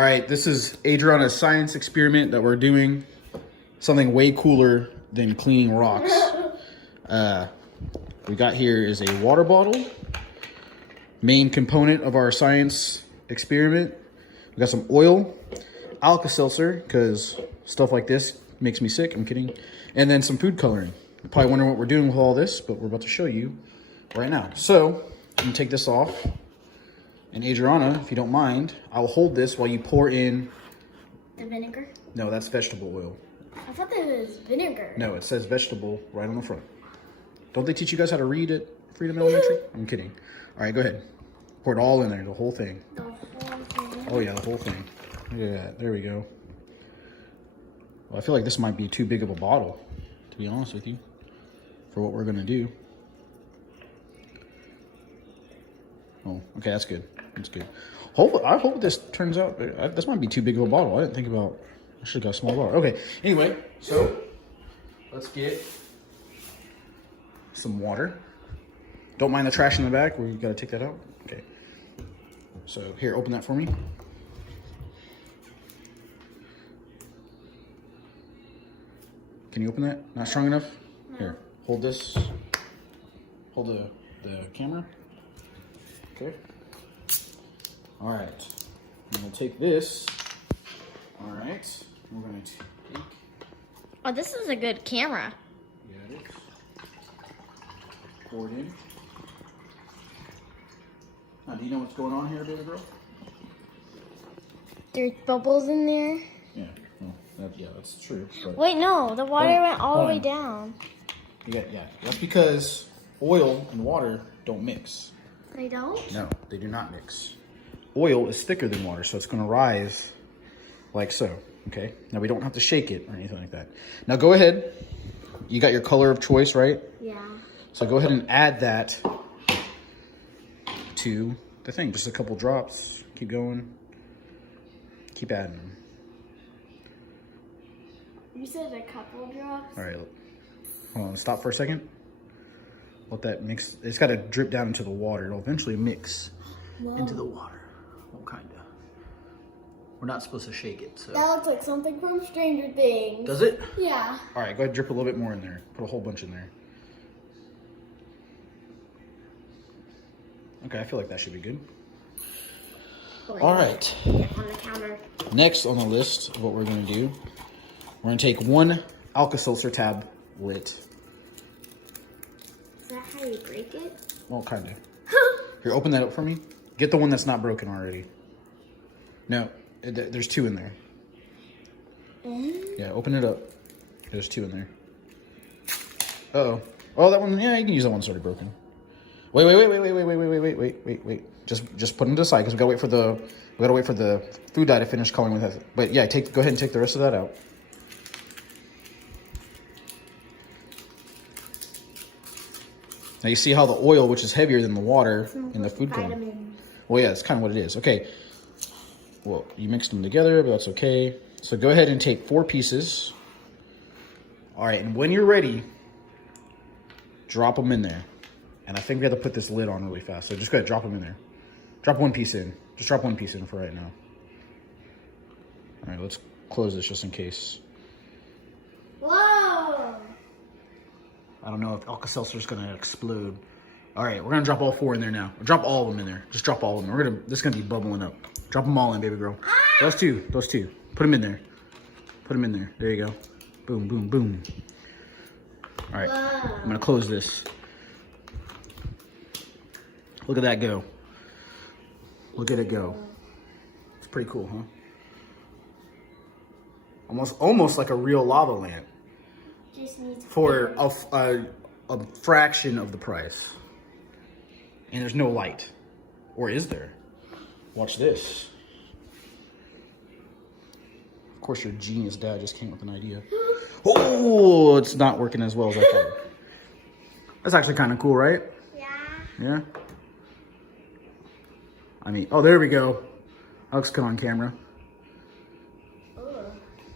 All right, this is Adrianna's science experiment that we're doing. Something way cooler than cleaning rocks. We got here is a water bottle. Main component of our science experiment. We got some oil, Alka-Seltzer, because stuff like this makes me sick. I'm kidding. And then some food coloring. You're probably wondering what we're doing with all this, but we're about to show you right now. So, I'm gonna take this off. And Adrianna, if you don't mind, I'll hold this while you pour in... The vinegar? No, that's vegetable oil. I thought that was vinegar. No, it says vegetable right on the front. Don't they teach you guys how to read at Freedom Elementary? I'm kidding. All right, go ahead. Pour it all in there, the whole thing. The whole thing? Oh yeah, the whole thing. Look at that. There we go. Well, I feel like this might be too big of a bottle, to be honest with you, for what we're gonna do. Oh, okay, that's good. That's good. I hope this turns out. This might be too big of a bottle. I didn't think about. I should have got a small bottle. Okay. Anyway, so let's get some water. Don't mind the trash in the back. We gotta take that out. Okay. So here, open that for me. Can you open that? Not strong enough? No. Here, hold this. Hold the camera. Okay. All right. I'm gonna take this. All right. We're gonna take. Oh, this is a good camera. Yeah, it is. Pour it in. Now, do you know what's going on here, baby girl? There's bubbles in there. Yeah. Well, yeah, that's true. But wait, no, the water went all the way down. Yeah. That's because oil and water don't mix. They don't? No, they do not mix. Oil is thicker than water, so it's going to rise like so, okay? Now, we don't have to shake it or anything like that. Now, go ahead. You got your color of choice, right? Yeah. So go ahead and add that to the thing. Just a couple drops. Keep going. Keep adding them. You said a couple drops? All right. Hold on. Stop for a second. Let that mix. It's got to drip down into the water. It'll eventually mix into the water. Well, kind of. We're not supposed to shake it, so. That looks like something from Stranger Things. Does it? Yeah. All right, go ahead, drip a little bit more in there. Put a whole bunch in there. Okay, I feel like that should be good. All right. On the counter. Next on the list of what we're gonna do, we're gonna take one Alka-Seltzer tablet. Is that how you break it? Well, kind of. Here, open that up for me. Get the one that's not broken already. No, there's two in there. Yeah, open it up. There's two in there. Uh-oh. Oh, that one, yeah, you can use that one sort of broken. Wait. Just put them to the side because we gotta wait for the food dye to finish coloring with it. But yeah, go ahead and take the rest of that out. Now you see how the oil, which is heavier than the water in the food coloring. Well, yeah, it's kind of what it is. Okay. Well, you mixed them together, but that's okay. So go ahead and take 4 pieces. All right, and when you're ready, drop them in there. And I think we have to put this lid on really fast. So just go ahead, drop them in there. Drop one piece in. Just drop one piece in for right now. All right, let's close this just in case. Whoa! I don't know if Alka-Seltzer is gonna explode. All right, we're gonna drop all 4 in there now. Drop all of them in there. Just drop all of them. This is gonna be bubbling up. Drop them all in, baby girl. Those two. Put them in there. Put them in there. There you go. Boom, boom, boom. All right, whoa. I'm gonna close this. Look at that go. Look at it go. It's pretty cool, huh? Almost like a real lava lamp. For a fraction of the price. And there's no light. Or is there? Watch this. Of course, your genius dad just came with an idea. Oh, it's not working as well as I thought. That's actually kind of cool, right? Yeah. Yeah? I mean, oh, there we go. That looks good on camera. Ugh.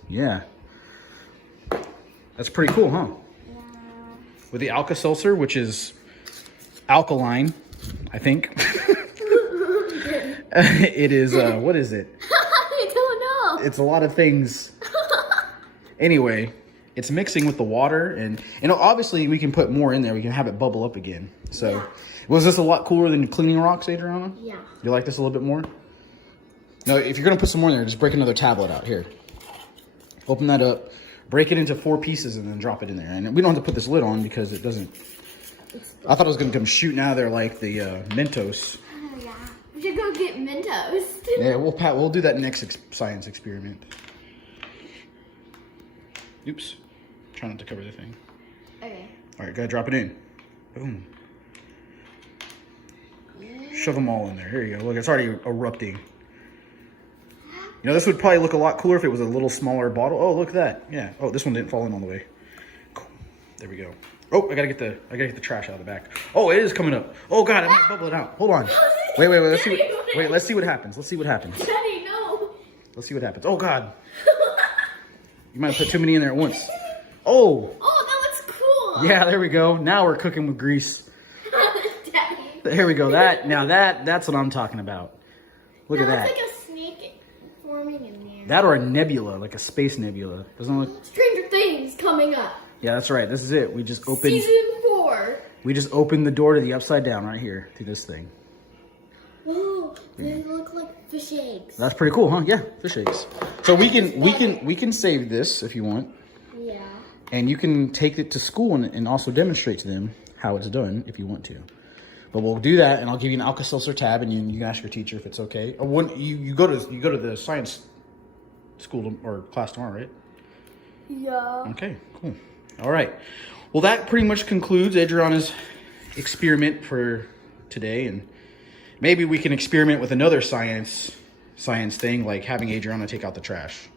Yeah. That's pretty cool, huh? Yeah. With the Alka-Seltzer, which is alkaline, I think. It is, what is it? I It's a lot of things. Anyway, it's mixing with the water, and obviously we can put more in there. We can have it bubble up again. So, Yeah. Was this a lot cooler than cleaning rocks, Adriana? Yeah. You like this a little bit more? No, if you're gonna put some more in there, just break another tablet out. Here. Open that up, break it into 4 pieces, and then drop it in there. And we don't have to put this lid on because it doesn't. I thought it was gonna come shooting out of there like the Mentos. Oh, yeah. We should go get Mentos. Yeah, we'll do that next science experiment. Oops. Try not to cover the thing. Okay. All right, gotta drop it in. Boom. Shove them all in there. Here you go. Look, it's already erupting. You know, this would probably look a lot cooler if it was a little smaller bottle. Oh, look at that. Yeah. Oh, this one didn't fall in all the way. Cool. There we go. Oh, I gotta get the trash out of the back. Oh, it is coming up. Oh God, I might bubble it out. Hold on. Wait. Let's see what happens. Let's see what happens. Daddy, no. Let's see what happens. Oh God. You might have put too many in there at once. Oh. Oh, that looks cool. Yeah, there we go. Now we're cooking with grease. Daddy. There we go. That's what I'm talking about. Look at that. Looks like a snake forming in there. That or a nebula, like a space nebula. Doesn't it look? Stranger Things coming up. Yeah, that's right. This is it. We just opened. Season 4. We just opened the door to the upside down right here through this thing. Whoa, they look like fish eggs. That's pretty cool, huh? Yeah, fish eggs. So we can save this if you want, Yeah. and you can take it to school and also demonstrate to them how it's done if you want to. But we'll do that, and I'll give you an Alka-Seltzer tab, and you can ask your teacher if it's okay. Or when you go to the science school or class tomorrow, right? Yeah. Okay, cool. All right. Well, that pretty much concludes Adriana's experiment for today, and maybe we can experiment with another science thing, like having Adriana take out the trash.